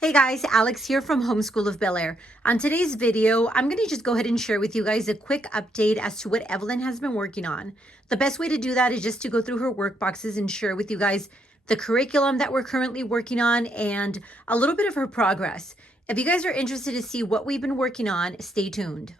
Hey guys, Alex here from Homeschool of Bel Air. On today's video, I'm going to just go ahead and share with you guys a quick update as to what Evelyn has been working on. The best way to do that is just to go through her work boxes and share with you guys the curriculum that we're currently working on and a little bit of her progress. If you guys are interested to see what we've been working on, stay tuned.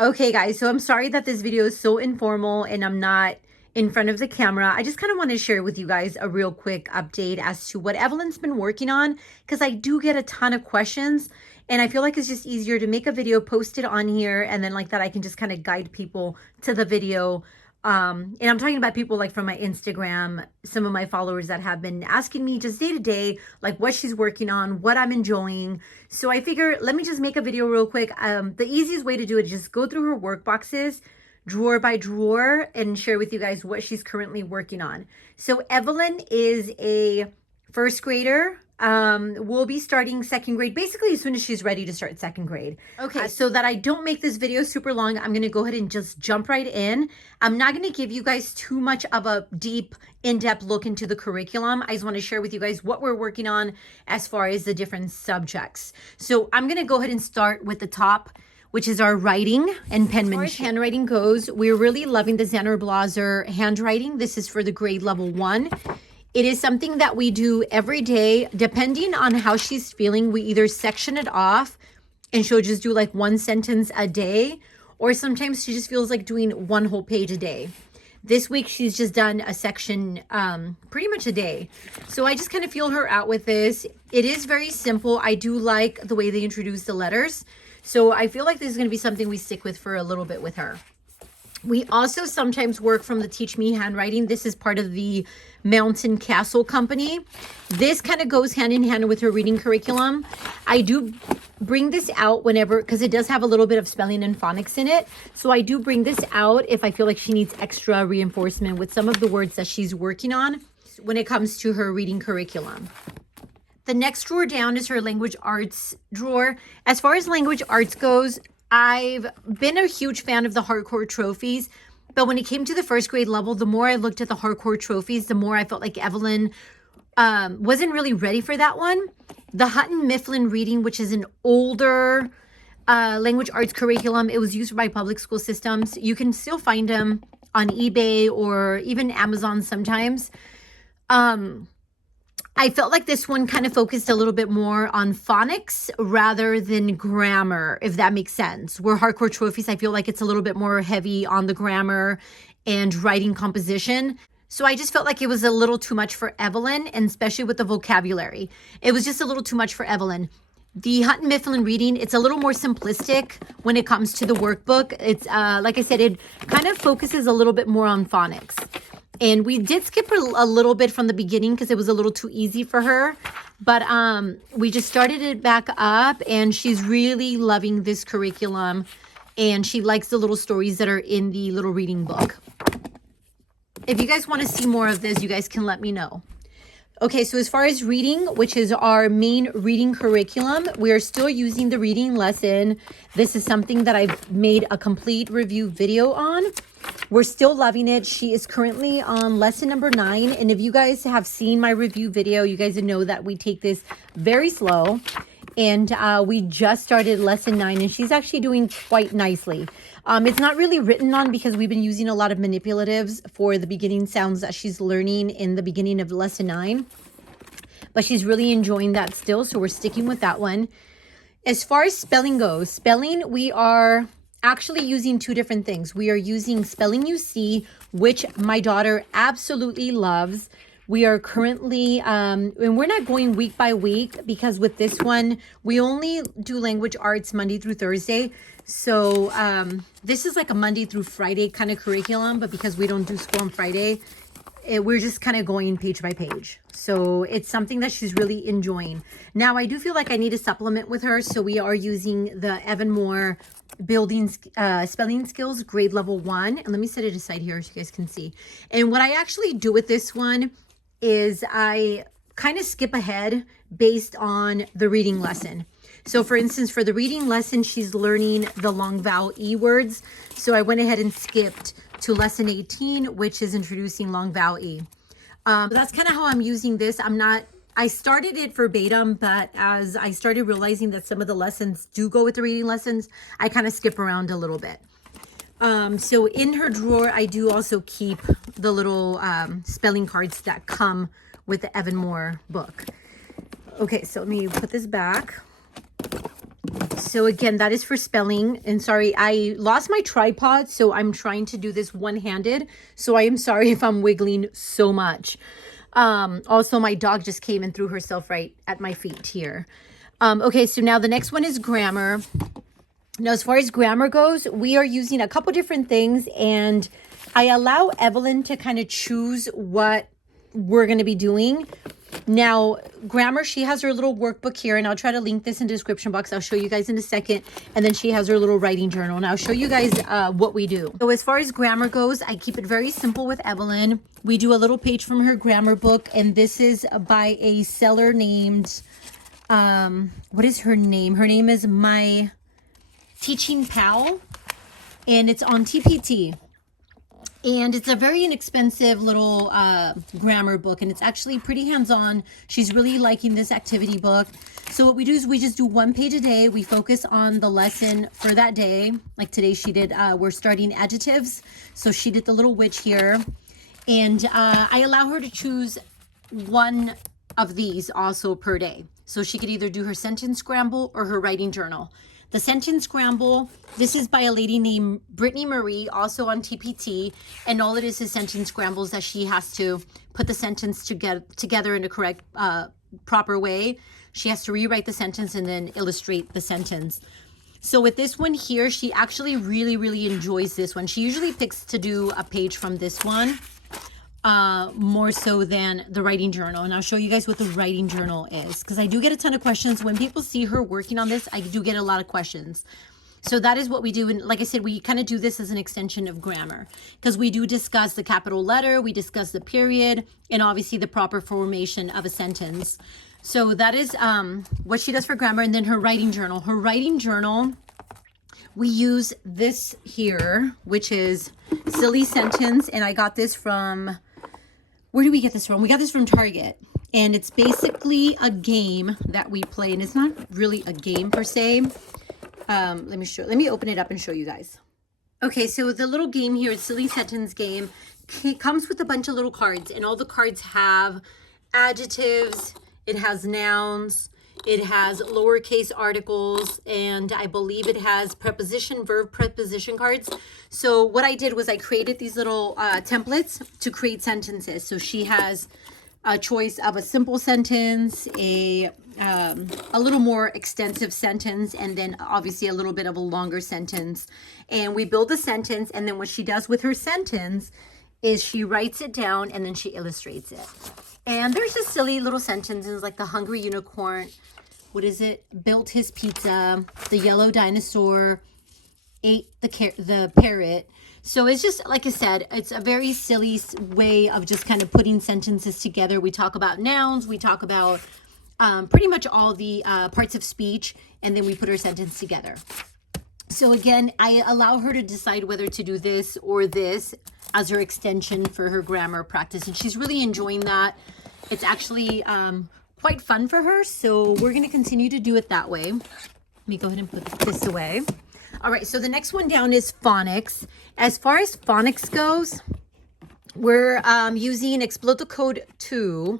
Okay guys, so I'm sorry that this video is so informal and I'm not in front of the camera. I just kind of want to share with you guys a real quick update as to what Evelyn's been working on, because I do get a ton of questions and I feel like it's just easier to make a video, post it on here, and then like that I can just kind of guide people to the video. And I'm talking about people like from my Instagram, some of my followers that have been asking me just day to day, like what she's working on, what I'm enjoying. So I figure, let me just make a video real quick. The easiest way to do it is just go through her work boxes, drawer by drawer, and share with you guys what she's currently working on. So Evelyn is a first grader. We'll be starting second grade basically as soon as she's ready to start second grade. Okay, so that I don't make this video super long, I'm going to go ahead and just jump right in. I'm not going to give you guys too much of a deep, in-depth look into the curriculum. I just want to share with you guys what we're working on as far as the different subjects. So I'm going to go ahead and start with the top, which is our writing and penmanship. As far as handwriting goes, we're really loving the ZANER-BLOSER handwriting. This is for the grade level 1. It is something that we do every day. Depending on how she's feeling, we either section it off and she'll just do like one sentence a day, or sometimes she just feels like doing one whole page a day. This week, she's just done a section pretty much a day. So I just kind of feel her out with this. It is very simple. I do like the way they introduce the letters. So I feel like this is going to be something we stick with for a little bit with her. We also sometimes work from the Teach Me Handwriting. This is part of the Mountain Castle Company. This kind of goes hand in hand with her reading curriculum. I do bring this out whenever, because it does have a little bit of spelling and phonics in it. So I do bring this out if I feel like she needs extra reinforcement with some of the words that she's working on when it comes to her reading curriculum. The next drawer down is her language arts drawer. As far as language arts goes, I've been a huge fan of the hardcore trophies, but when it came to the first grade level, the more I looked at the hardcore trophies, the more I felt like Evelyn wasn't really ready for that one. The Hutton Mifflin reading, which is an older language arts curriculum, it was used by public school systems. You can still find them on eBay or even Amazon sometimes. I felt like this one kind of focused a little bit more on phonics rather than grammar, if that makes sense. Where hardcore trophies, I feel like it's a little bit more heavy on the grammar and writing composition. So I just felt like it was a little too much for Evelyn, and especially with the vocabulary. It was just a little too much for Evelyn. The Hutton Mifflin reading, it's a little more simplistic when it comes to the workbook. It's, like I said, it kind of focuses a little bit more on phonics. And we did skip a little bit from the beginning because it was a little too easy for her. But we just started it back up, and she's really loving this curriculum. And she likes the little stories that are in the little reading book. If you guys want to see more of this, you guys can let me know. Okay, so as far as reading, which is our main reading curriculum, we are still using the reading lesson. This is something that I've made a complete review video on. We're still loving it. She is currently on lesson number 9. And if you guys have seen my review video, you guys know that we take this very slow. And we just started lesson 9, and she's actually doing quite nicely. It's not really written on because we've been using a lot of manipulatives for the beginning sounds that she's learning in the beginning of lesson 9. But she's really enjoying that still, so we're sticking with that one. As far as spelling goes, spelling, we are actually using two different things. We are using Spelling UC, which my daughter absolutely loves. We are currently, and we're not going week by week because with this one, we only do language arts Monday through Thursday. So this is like a Monday through Friday kind of curriculum, but because we don't do school on Friday, we're just kind of going page by page. So it's something that she's really enjoying. Now, I do feel like I need a supplement with her. So we are using the Evan Moore Building Spelling Skills grade level 1. And let me set it aside here so you guys can see. And what I actually do with this one is I kind of skip ahead based on the reading lesson. So for instance, for the reading lesson, she's learning the long vowel E words. So I went ahead and skipped to lesson 18, which is introducing long vowel E. That's kind of how I'm using this. I started it verbatim, but as I started realizing that some of the lessons do go with the reading lessons, I kind of skip around a little bit. So in her drawer, I do also keep the little spelling cards that come with the Evan Moore book. Okay, so let me put this back. So again, that is for spelling. And sorry, I lost my tripod, so I'm trying to do this one-handed. So I am sorry if I'm wiggling so much. Also, my dog just came and threw herself right at my feet here. Okay, so now the next one is grammar. Now, as far as grammar goes, we are using a couple different things, and I allow Evelyn to kind of choose what we're going to be doing. Now, grammar, she has her little workbook here, and I'll try to link this in the description box. I'll show you guys in a second. And then she has her little writing journal, and I'll show you guys what we do. So as far as grammar goes, I keep it very simple with Evelyn. We do a little page from her grammar book, and this is by a seller named, what is her name? Her name is My Teaching Pal, and it's on TPT. And it's a very inexpensive little grammar book, and it's actually pretty hands-on. She's really liking this activity book. So what we do is we just do one page a day. We focus on the lesson for that day. Like today she did, we're starting adjectives. So she did the little witch here. And I allow her to choose one of these also per day. So she could either do her sentence scramble or her writing journal. The sentence scramble, this is by a lady named Brittany Marie, also on TPT, and all it is sentence scrambles that she has to put the sentence together in a correct, proper way. She has to rewrite the sentence and then illustrate the sentence. So with this one here, she actually really enjoys this one. She usually picks to do a page from this one, more so than the writing journal. And I'll show you guys what the writing journal is, because I do get a ton of questions. When people see her working on this, I do get a lot of questions. So that is what we do. And like I said, we kind of do this as an extension of grammar, because we do discuss the capital letter, we discuss the period, and obviously the proper formation of a sentence. So that is what she does for grammar. And then her writing journal. Her writing journal, we use this here, which is Silly Sentence. And I got this from, where do we get this from? We got this from Target. And it's basically a game that we play. And it's not really a game per se. Let me open it up and show you guys. Okay, so the little game here, it's Silly Sentence game. It comes with a bunch of little cards. And all the cards have adjectives. It has nouns. It has lowercase articles, and I believe it has preposition, verb, preposition cards. So what I did was I created these little templates to create sentences. So she has a choice of a simple sentence, a little more extensive sentence, and then obviously a little bit of a longer sentence. And we build a sentence, and then what she does with her sentence is she writes it down and then she illustrates it. And there's just silly little sentences like the hungry unicorn, what is it? Built his pizza, the yellow dinosaur ate the parrot. So it's just, like I said, it's a very silly way of just kind of putting sentences together. We talk about nouns, we talk about pretty much all the parts of speech, and then we put our sentence together. So again, I allow her to decide whether to do this or this as her extension for her grammar practice. And she's really enjoying that. It's actually quite fun for her. So we're going to continue to do it that way. Let me go ahead and put this away. All right, so the next one down is phonics. As far as phonics goes, we're using Explode the Code 2.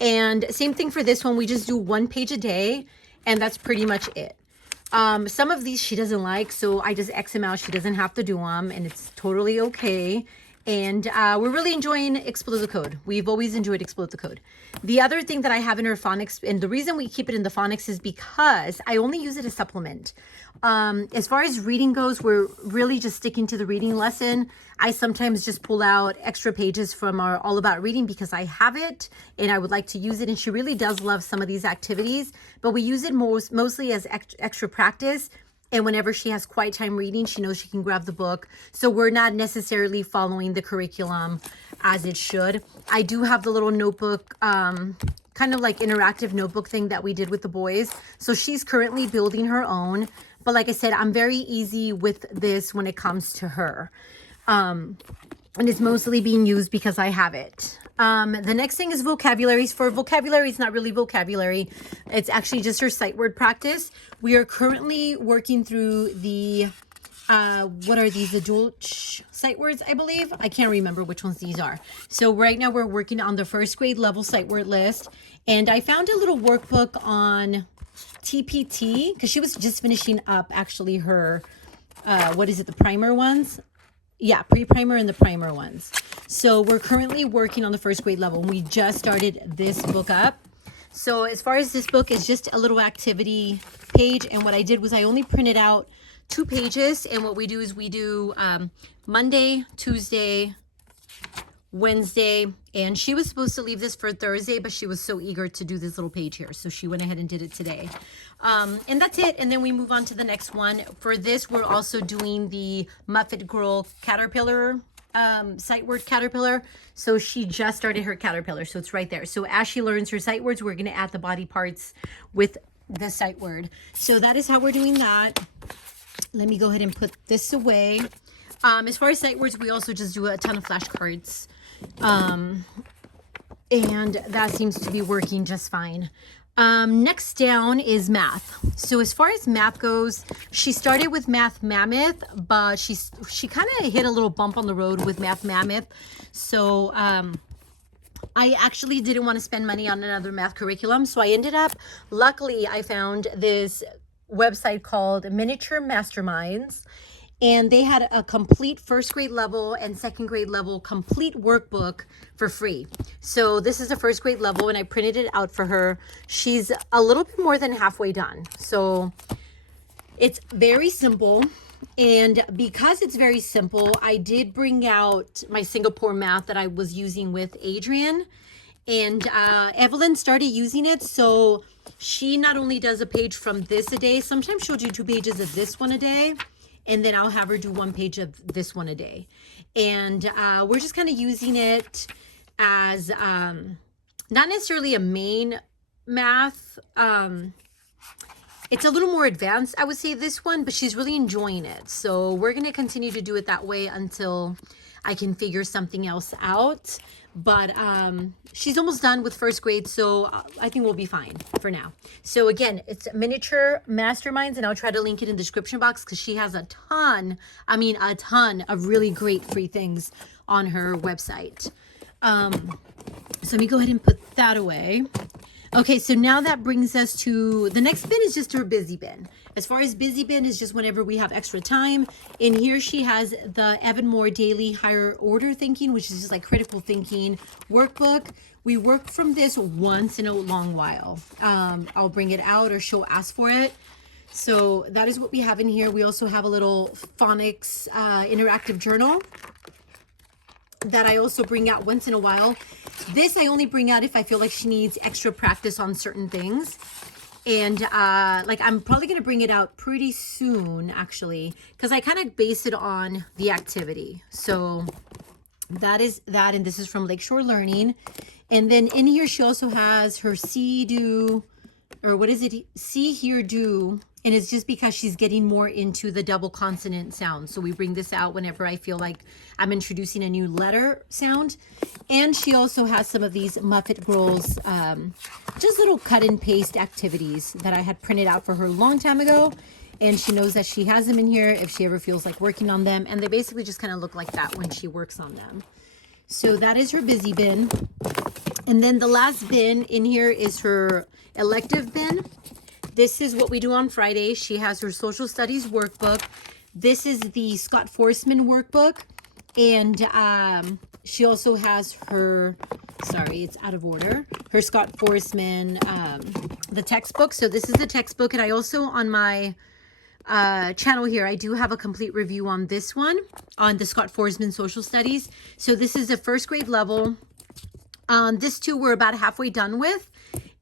And same thing for this one. We just do one page a day, and that's pretty much it. Some of these she doesn't like, so I just X them out. She doesn't have to do them, and it's totally okay. And we're really enjoying Explode the Code. We've always enjoyed Explode the Code. The other thing that I have in her phonics, and the reason we keep it in the phonics is because I only use it as supplement. As far as reading goes, we're really just sticking to the reading lesson. I sometimes just pull out extra pages from our All About Reading because I have it and I would like to use it. And she really does love some of these activities, but we use it mostly as extra practice. And whenever she has quiet time reading, she knows she can grab the book. So we're not necessarily following the curriculum as it should. I do have the little notebook kind kind of like interactive notebook thing that we did with the boys. So she's currently building her own. But like I said, I'm very easy with this when it comes to her. And it's mostly being used because I have it. The next thing is vocabularies. For vocabulary, it's not really vocabulary. It's actually just her sight word practice. We are currently working through the, what are these, adult sight words, I believe? I can't remember which ones these are. So right now we're working on the first grade level sight word list. And I found a little workbook on TPT because she was just finishing up actually her, what is it, the primer ones? Yeah, pre-primer and the primer ones. So we're currently working on the first grade level. We just started this book up. So as far as this book is just a little activity page. And what I did was I only printed out 2 pages. And what we do is we do Monday, Tuesday, Wednesday, and she was supposed to leave this for Thursday, but she was so eager to do this little page here, so she went ahead and did it today. And that's it. And then we move on to the next one. For this, we're also doing the Muffet Girl Caterpillar, sight word caterpillar. So she just started her caterpillar, so it's right there. So as she learns her sight words, we're going to add the body parts with the sight word. So that is how we're doing that. Let me go ahead and put this away. As far as sight words, we also just do a ton of flashcards. And that seems to be working just fine. Next down is math. So as far as math goes, she started with Math Mammoth, but she kind of hit a little bump on the road with Math Mammoth. So I actually didn't want to spend money on another math curriculum. So I ended up, luckily, I found this website called Miniature Masterminds. And they had a complete first grade level and second grade level complete workbook for free. So this is the first grade level and I printed it out for her. She's a little bit more than halfway done. So it's very simple. And because it's very simple, I did bring out my Singapore math that I was using with Adrian. And Evelyn started using it. So she not only does a page from this a day, sometimes she'll do 2 pages of this one a day. And then I'll have her do 1 page of this one a day. And we're just kind of using it as not necessarily a main math. It's a little more advanced, I would say, this one, but she's really enjoying it. So we're going to continue to do it that way until I can figure something else out. But she's almost done with first grade, so I think we'll be fine for now. So again, it's Miniature Masterminds, and I'll try to link it in the description box because she has a ton, I mean a ton of really great free things on her website. So let me go ahead and put that away. Okay, so now that brings us to the next bin is just her busy bin. As far as busy bin is just whenever we have extra time. In here she has the Evan Moore Daily Higher Order Thinking, which is just like critical thinking workbook. We work from this once in a long while. I'll bring it out or she'll ask for it. So that is what we have in here. We also have a little Phonics interactive journal that I also bring out once in a while. This I only bring out if I feel like she needs extra practice on certain things. And like I'm probably going to bring it out pretty soon, actually, because I kind of base it on the activity. So that is that. And this is from Lakeshore Learning. And then in here, she also has her see, do, or what is it? See, hear, do. And it's just because she's getting more into the double consonant sound. So we bring this out whenever I feel like I'm introducing a new letter sound. And she also has some of these Muffet Girls, just little cut and paste activities that I had printed out for her a long time ago. And she knows that she has them in here if she ever feels like working on them. And they basically just kind of look like that when she works on them. So that is her busy bin. And then the last bin in here is her elective bin. This is what we do on Friday. She has her social studies workbook. This is the Scott Forsman workbook. And she also has her, sorry, it's out of order, her Scott Forsman, the textbook. So this is the textbook. And I also, on my channel here, I do have a complete review on this one, on the Scott Forsman social studies. So this is a first grade level. This too, we're about halfway done with.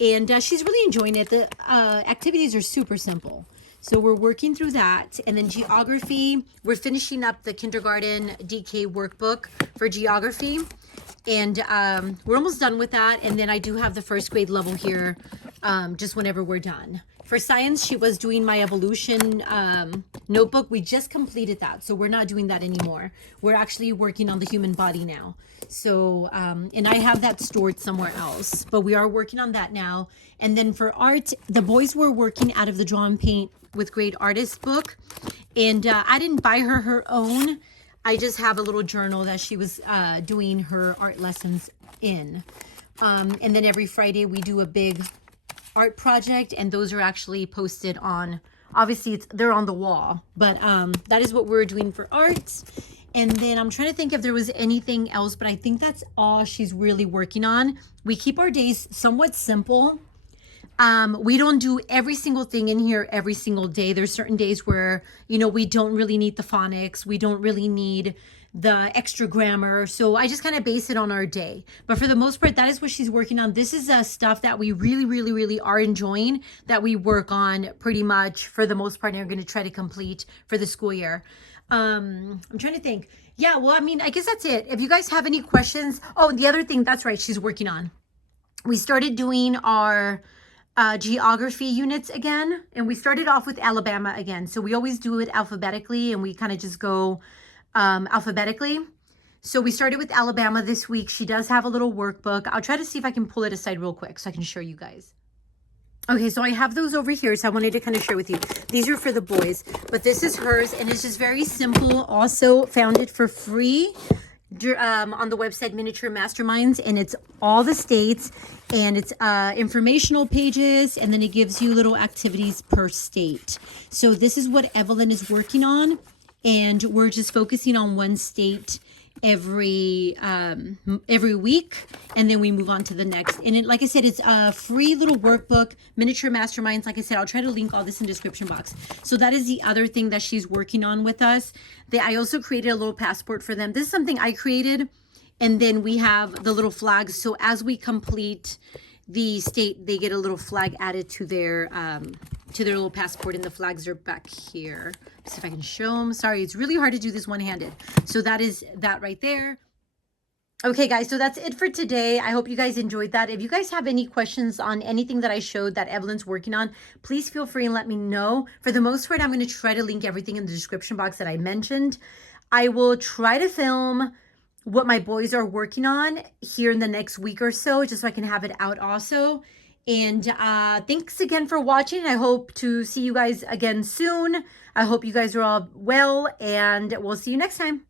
And she's really enjoying it. The activities are super simple. So we're working through that. And then geography, we're finishing up the kindergarten DK workbook for geography. And we're almost done with that. And then I do have the first grade level here, just whenever we're done. For science, she was doing my evolution notebook. We just completed that, so we're not doing that anymore. We're actually working on the human body now. So, and I have that stored somewhere else, but we are working on that now. And then for art, the boys were working out of the Draw and Paint with Great Artists book. And I didn't buy her own. I just have a little journal that she was doing her art lessons in. And then every Friday we do a big art project, and those are actually posted on, obviously they're on the wall, but that is what we're doing for art. And then I'm trying to think if there was anything else, but I think that's all she's really working on. We keep our days somewhat simple. We don't do every single thing in here every single day. There's certain days where, you know, we don't really need the phonics. We don't really need the extra grammar. So I just kind of base it on our day. But for the most part, that is what she's working on. This is stuff that we really are enjoying, that we work on pretty much for the most part, and we're going to try to complete for the school year. I'm trying to think. Yeah, well, I mean, I guess that's it. If you guys have any questions. Oh, the other thing, that's right, she's working on. We started doing our geography units again, and we started off with Alabama again. So we always do it alphabetically, and we kind of just go alphabetically. So we started with Alabama this week. She does have a little workbook. I'll try to see if I can pull it aside real quick so I can show you guys. Okay, so I have those over here, so I wanted to kind of share with you. These are for the boys, but this is hers, and it's just very simple. Also found it for free on the website Miniature Masterminds, and it's all the states, and it's informational pages, and then it gives you little activities per state. So this is what Evelyn is working on, and we're just focusing on one state every week, and then we move on to the next. And it, like I said, it's a free little workbook, Miniature Masterminds. Like I said, I'll try to link all this in the description box. So that is the other thing that she's working on with us. I also created a little passport for them. This is something I created, and then we have the little flags. So as we complete the state, they get a little flag added to their little passport, and the flags are back here. See if I can show them. Sorry, it's really hard to do this one-handed. So that is that right there. Okay, guys, so that's it for today. I hope you guys enjoyed that. If you guys have any questions on anything that I showed that Evelyn's working on, please feel free and let me know. For the most part, I'm going to try to link everything in the description box that I mentioned. I will try to film what my boys are working on here in the next week or so, just so I can have it out also. And thanks again for watching. I hope to see you guys again soon. I hope you guys are all well, and we'll see you next time.